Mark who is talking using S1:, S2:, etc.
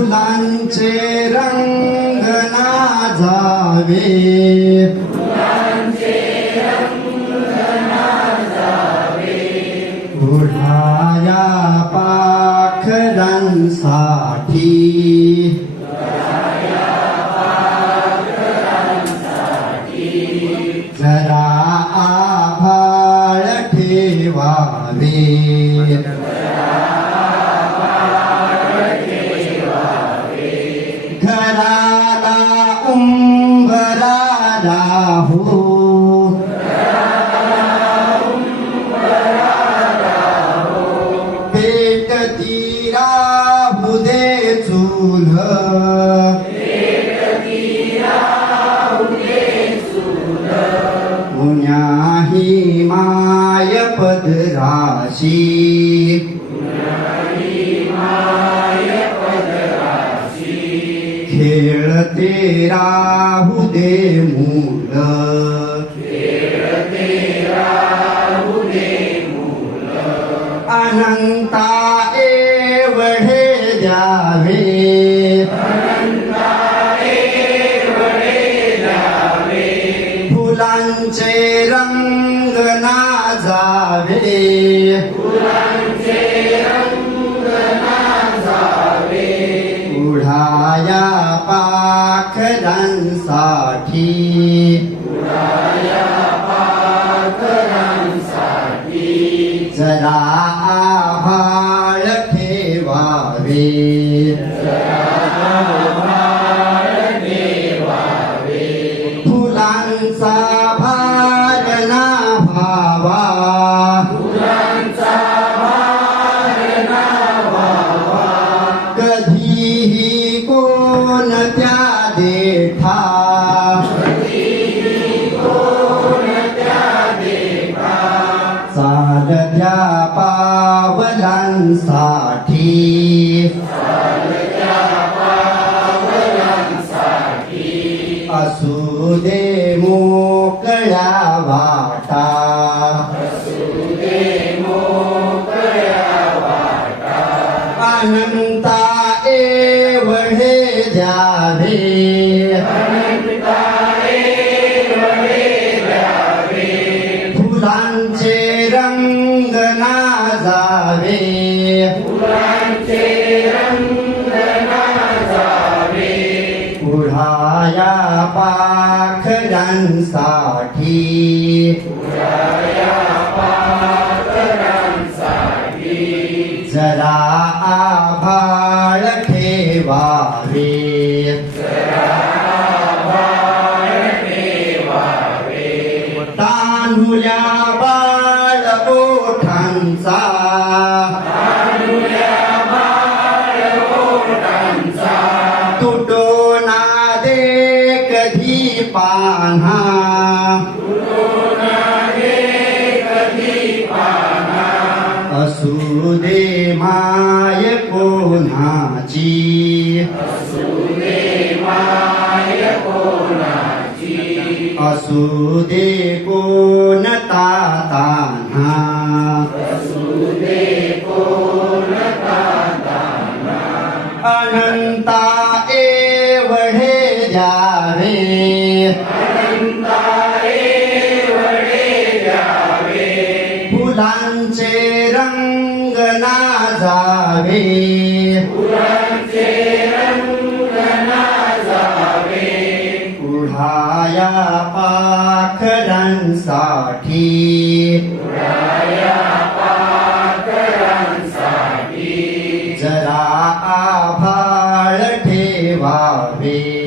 S1: फुलांचे रंग ना जावे उन्हाळ्या पाखरांसाठी. जरा आभाळ ठेवावे. घराला उंबरा राहू पेट तीरा बुदे चूल पुण्याही माय पदराशी ते राहू दे मूल. अनंता एवढे द्यावे. फुलांचे रंग ना जावे. पाखरांसाठी जरा आभाळ ठेवावे. फुलांचा भार ना भावा. कधीही कोणत्या देठा पावलांसाठी. असू दे मोकळ्या वाटा. अनंता पाखरांसाठी जरा आभाळ ठेवावे पान्हा असू दे माय कोणाची। असू दे कोण ताताना फुलांचे रंग ना जावे उढाया पाखरांसाठी. जरा आभाळ ठेवावे.